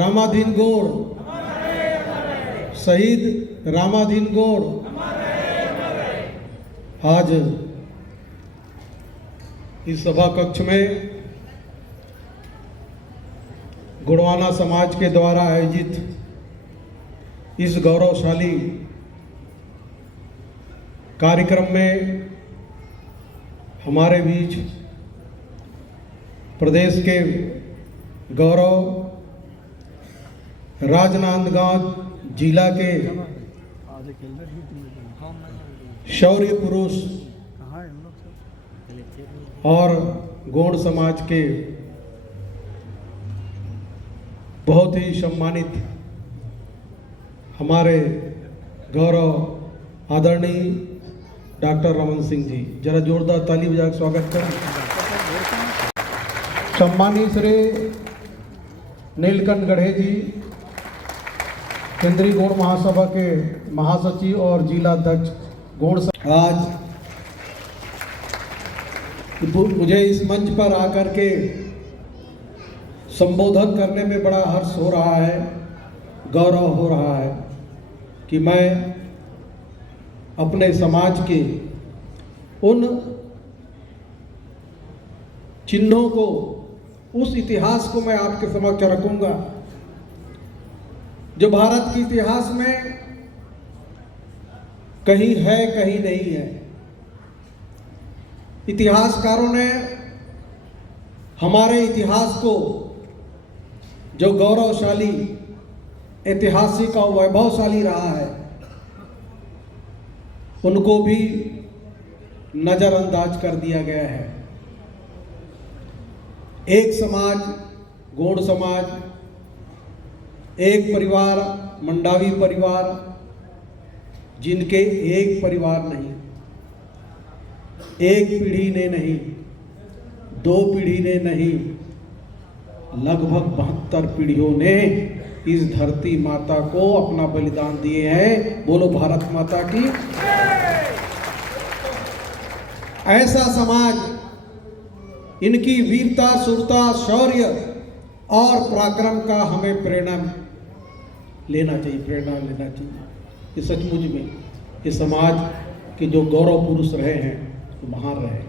रामाधीन गौड़, शहीद रामाधीन गौड़ आज इस सभा कक्ष में गोंडवाना समाज के द्वारा आयोजित इस गौरवशाली कार्यक्रम में हमारे बीच प्रदेश के गौरव राजनांदगांव जिला के शौर्य पुरुष और गौड़ समाज के बहुत ही सम्मानित हमारे गौरव आदरणीय डॉक्टर रमन सिंह जी, जरा जोरदार ताली बजा स्वागत करें। सम्मानीय श्री नीलकंठ गढ़े जी, केंद्रीय गौड़ महासभा के महासचिव और जिला अध्यक्ष गौड़। आज मुझे इस मंच पर आकर के संबोधन करने में बड़ा हर्ष हो रहा है, गौरव हो रहा है कि मैं अपने समाज के उन चिन्हों को, उस इतिहास को मैं आपके समक्ष रखूंगा जो भारत के इतिहास में कहीं है कहीं नहीं है। इतिहासकारों ने हमारे इतिहास को जो गौरवशाली, ऐतिहासिक और वैभवशाली रहा है उनको भी नजरअंदाज कर दिया गया है। एक समाज, गौड़ समाज, एक परिवार, मंडावी परिवार, जिनके एक परिवार नहीं, एक पीढ़ी ने नहीं, दो पीढ़ी ने नहीं, लगभग 72 पीढ़ियों ने इस धरती माता को अपना बलिदान दिए हैं। बोलो भारत माता की। ऐसा समाज, इनकी वीरता, शूरता, शौर्य और पराक्रम का हमें प्रेरणा लेना चाहिए। ये सचमुच में ये समाज के जो गौरव पुरुष रहे हैं, महान रहे।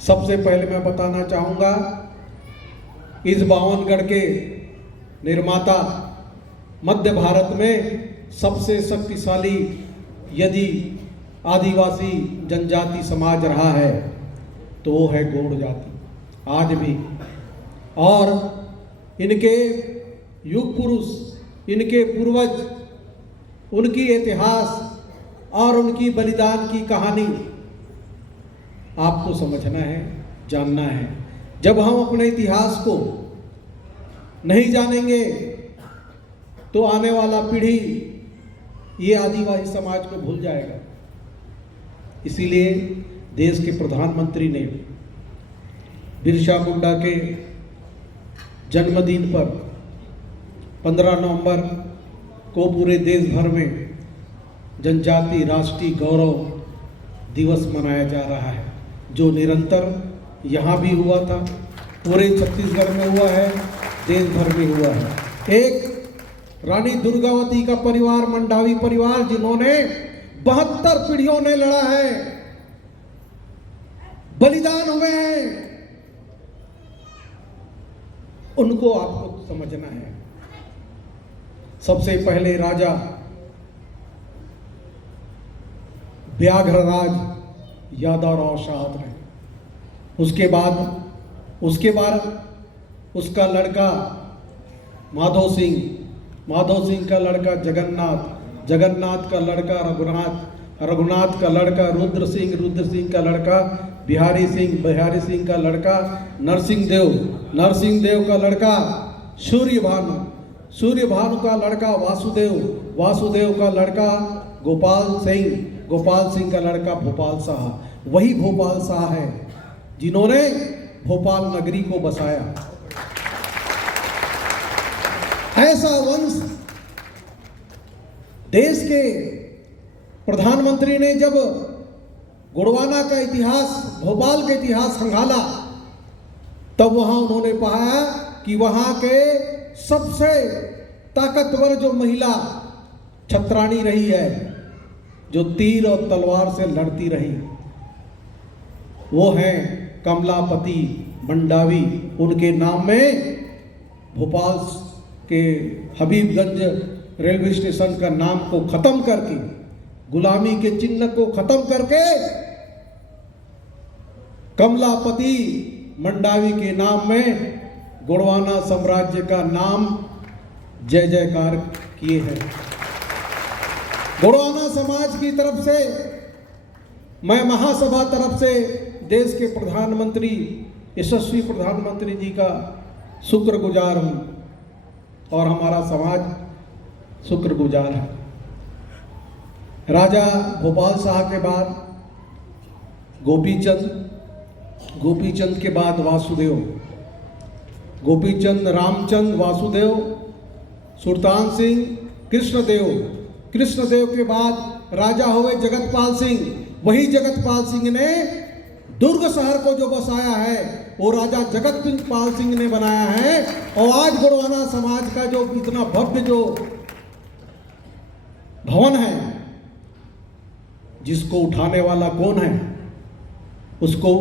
सबसे पहले मैं बताना चाहूँगा, इस बावनगढ़ के निर्माता, मध्य भारत में सबसे शक्तिशाली यदि आदिवासी जनजाति समाज रहा है तो वो है गौड़ जाति आज भी। और इनके युग पुरुष, इनके पूर्वज, उनकी इतिहास और उनकी बलिदान की कहानी आपको समझना है, जानना है। जब हम अपने इतिहास को नहीं जानेंगे तो आने वाला पीढ़ी ये आदिवासी समाज को भूल जाएगा। इसीलिए देश के प्रधानमंत्री ने बिरसा मुंडा के जन्मदिन पर 15 नवंबर को पूरे देश भर में जनजाति राष्ट्रीय गौरव दिवस मनाया जा रहा है, जो निरंतर यहाँ भी हुआ था, पूरे छत्तीसगढ़ में हुआ है, देश भर में हुआ है। एक रानी दुर्गावती का परिवार, मंडावी परिवार, जिन्होंने 72 पीढ़ियों ने लड़ा है, बलिदान हुए हैं, उनको आपको समझना है। सबसे पहले राजा व्याघ्रराज यादवराव शाहत रहे। उसके बाद उसका लड़का माधव सिंह का लड़का जगन्नाथ का लड़का रघुनाथ का लड़का रुद्र सिंह का लड़का बिहारी सिंह का लड़का नरसिंह देव का लड़का सूर्यभानु का लड़का वासुदेव का लड़का गोपाल सिंह का लड़का भोपाल शाह। वही भोपाल शाह है जिन्होंने भोपाल नगरी को बसाया। ऐसा वंश देश के प्रधानमंत्री ने जब गोंडवाना का इतिहास, भोपाल का इतिहास खंगाला, तब वहां उन्होंने पाया कि वहां के सबसे ताकतवर जो महिला छत्राणी रही है, जो तीर और तलवार से लड़ती रही, वो है कमलापति मंडावी। उनके नाम में भोपाल के हबीबगंज रेलवे स्टेशन का नाम को खत्म करके, गुलामी के चिन्ह को खत्म करके कमलापति मंडावी के नाम में गोंडवाना साम्राज्य का नाम जय जयकार किए हैं। गोंडवाना समाज की तरफ से मैं महासभा तरफ से देश के प्रधानमंत्री, यशस्वी प्रधानमंत्री जी का शुक्रगुजार हूं और हमारा समाज शुक्रगुजार है। राजा भोपाल शाह के बाद गोपीचंद, गोपीचंद के बाद वासुदेव, गोपीचंद, रामचंद, वासुदेव, सुल्तान सिंह, कृष्णदेव, कृष्णदेव के बाद राजा हुए जगतपाल सिंह। वही जगतपाल सिंह ने दुर्ग शहर को जो बसाया है वो राजा जगतपाल सिंह ने बनाया है। और आज गोंडवाना समाज का जो इतना भव्य जो भवन है, जिसको उठाने वाला कौन है, उसको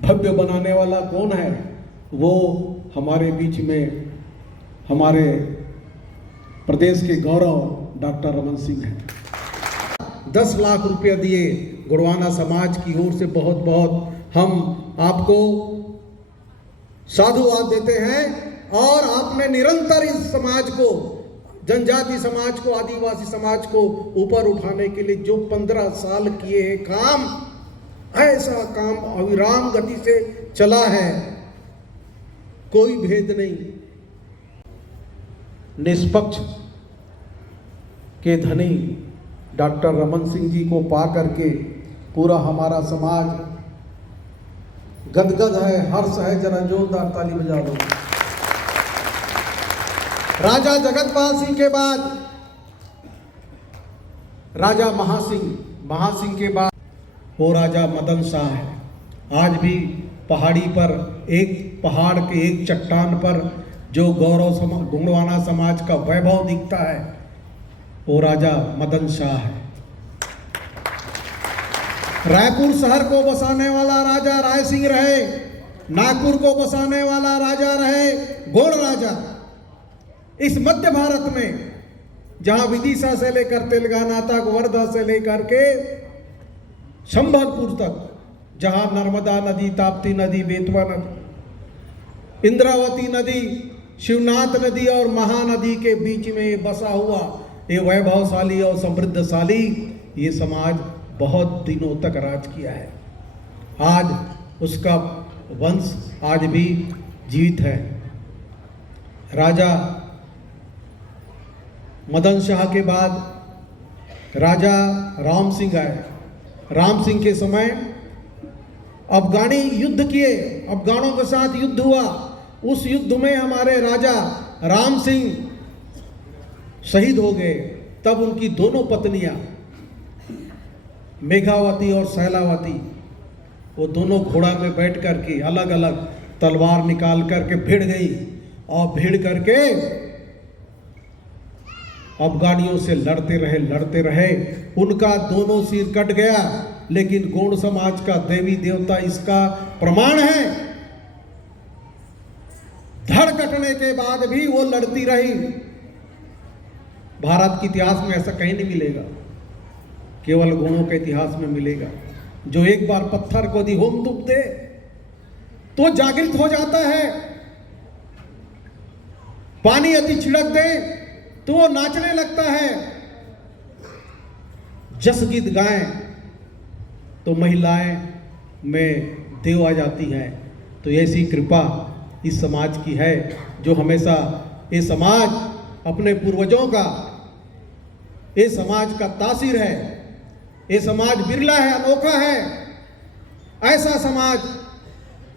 भव्य बनाने वाला कौन है, वो हमारे बीच में हमारे प्रदेश के गौरव डॉक्टर रमन सिंह हैं। 10 लाख रुपया दिए गोंडवाना समाज की ओर से बहुत बहुत हम आपको साधुवाद देते हैं। और आपने निरंतर इस समाज को, जनजाति समाज को, आदिवासी समाज को ऊपर उठाने के लिए जो 15 साल किए हैं काम, ऐसा काम अविराम गति से चला है, कोई भेद नहीं। निष्पक्ष के धनी डॉक्टर रमन सिंह जी को पा करके पूरा हमारा समाज गदगद है, हर्ष है। जरा जोरदार ताली बजा दो। राजा जगतपाल सिंह के बाद राजा महासिंह, महासिंह के बाद वो राजा मदन शाह है। आज भी पहाड़ी पर, एक पहाड़ के एक चट्टान पर जो गौरव गोंडवाना समाज का वैभव दिखता है, वो राजा मदन शाह है। रायपुर शहर को बसाने वाला राजा राय सिंह रहे, नागपुर को बसाने वाला राजा रहे गोंड राजा। इस मध्य भारत में जहां विदिशा से लेकर तेलंगाना तक, वर्धा से लेकर के संबलपुर तक, जहां नर्मदा नदी, ताप्ती नदी, बेतवा नदी, इंद्रावती नदी, शिवनाथ नदी और महानदी के बीच में बसा हुआ ये वैभवशाली और समृद्धशाली ये समाज बहुत दिनों तक राज किया है। आज उसका वंश आज भी जीवित है। राजा मदन शाह के बाद राजा राम सिंह आए। राम सिंह के समय अफगानी युद्ध किए, अफगानों के साथ युद्ध हुआ। उस युद्ध में हमारे राजा राम सिंह शहीद हो गए। तब उनकी दोनों पत्नियां मेघावती और शैलावती, वो दोनों घोड़ा में बैठ करके अलग अलग तलवार निकाल करके भिड़ गई और भिड़ करके अफगानियों से लड़ते रहे, लड़ते रहे। उनका दोनों सिर कट गया, लेकिन गोंड समाज का देवी देवता इसका प्रमाण है। धड़ कटने के बाद भी वो लड़ती रही। भारत के इतिहास में ऐसा कहीं नहीं मिलेगा, केवल गोंडों के इतिहास में मिलेगा। जो एक बार पत्थर को दी होम दुख दे तो जागृत हो जाता है, पानी अति छिड़क दे तो वो नाचने लगता है, जस गीत गाएं तो महिलाएं में देव आ जाती हैं। तो ऐसी कृपा इस समाज की है, जो हमेशा ये समाज अपने पूर्वजों का, ये समाज का तासीर है। ये समाज बिरला है, अनोखा है। ऐसा समाज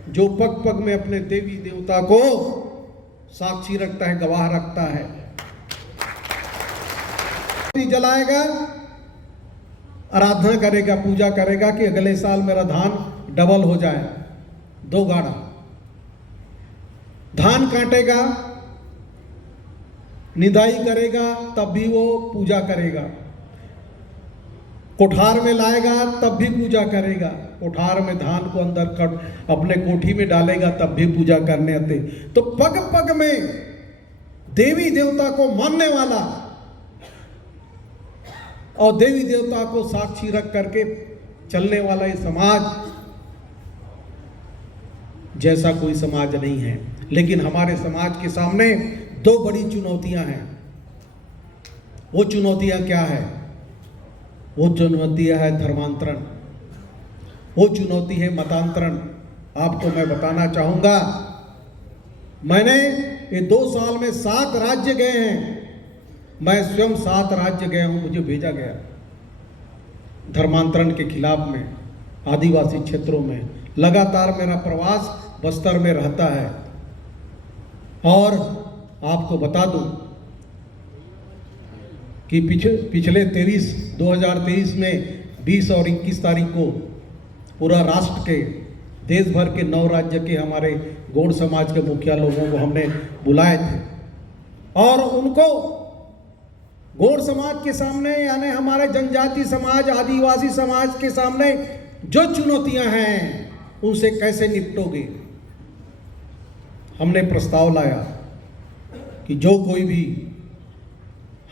जो पग पग में अपने देवी देवता को साक्षी रखता है, गवाह रखता है। जलाएगा, आराधना करेगा, पूजा करेगा कि अगले साल मेरा धान डबल हो जाए, 2 गाड़ा। धान काटेगा, निदाई करेगा तब भी वो पूजा करेगा, कोठार में लाएगा तब भी पूजा करेगा, कोठार में धान को अंदर कर अपने कोठी में डालेगा तब भी पूजा करने आते। तो पग पग में देवी देवता को मानने वाला और देवी देवता को साक्षी रख करके चलने वाला ये समाज जैसा कोई समाज नहीं है। लेकिन हमारे समाज के सामने दो बड़ी चुनौतियां हैं। वो चुनौतियां क्या है? वो चुनौतियां है धर्मांतरण, वो चुनौती है मतांतरण। आपको मैं बताना चाहूंगा, मैंने ये 2 साल में 7 राज्य गए हैं। मैं स्वयं 7 राज्य गया हूं, मुझे भेजा गया धर्मांतरण के खिलाफ में, आदिवासी क्षेत्रों में। लगातार मेरा प्रवास बस्तर में रहता है। और आपको बता दूं कि पिछले 2023 में 20 और 21 तारीख को पूरा राष्ट्र के देश भर के 9 राज्य के हमारे गौड़ समाज के मुखिया लोगों को हमने बुलाए थे और उनको गौड़ समाज के सामने, यानी हमारे जनजाति समाज, आदिवासी समाज के सामने जो चुनौतियां हैं उनसे कैसे निपटोगे, हमने प्रस्ताव लाया कि जो कोई भी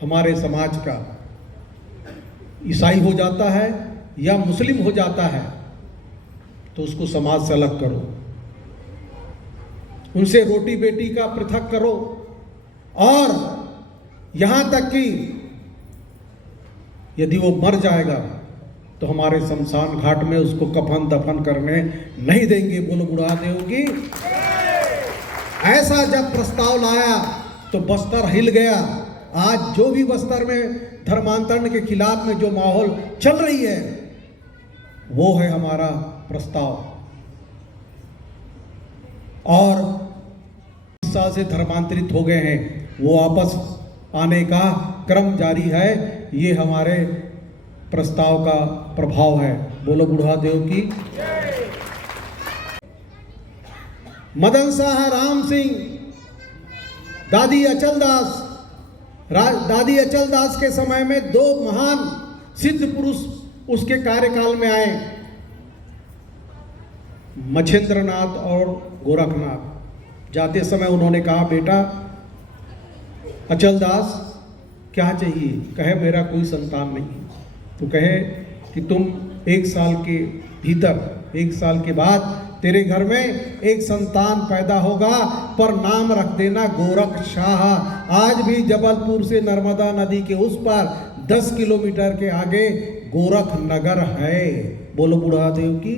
हमारे समाज का ईसाई हो जाता है या मुस्लिम हो जाता है तो उसको समाज से अलग करो, उनसे रोटी बेटी का पृथक करो, और यहां तक कि यदि वो मर जाएगा तो हमारे शमशान घाट में उसको कफन दफन करने नहीं देंगे। बोलो बुढ़ा देव की। ऐसा जब प्रस्ताव लाया तो बस्तर हिल गया। आज जो भी बस्तर में धर्मांतरण के खिलाफ में जो माहौल चल रही है वो है हमारा प्रस्ताव। और इस साल से धर्मांतरित हो गए हैं, वो वापस आने का क्रम जारी है। ये हमारे प्रस्ताव का प्रभाव है। बोलो बुढ़ा देव की। मदन शाह राम सिंह, दादी अचलदास, दादी अचलदास के समय में 2 महान सिद्ध पुरुष उसके कार्यकाल में आए, मच्छेंद्रनाथ और गोरखनाथ। जाते समय उन्होंने कहा, बेटा अचलदास क्या चाहिए? कहे मेरा कोई संतान नहीं। तो कहे कि तुम 1 साल के भीतर, 1 साल के बाद तेरे घर में एक संतान पैदा होगा, पर नाम रख देना गोरख शाह। आज भी जबलपुर से नर्मदा नदी के उस पार 10 किलोमीटर के आगे गोरख नगर है। बोलो बुढ़ा देव की।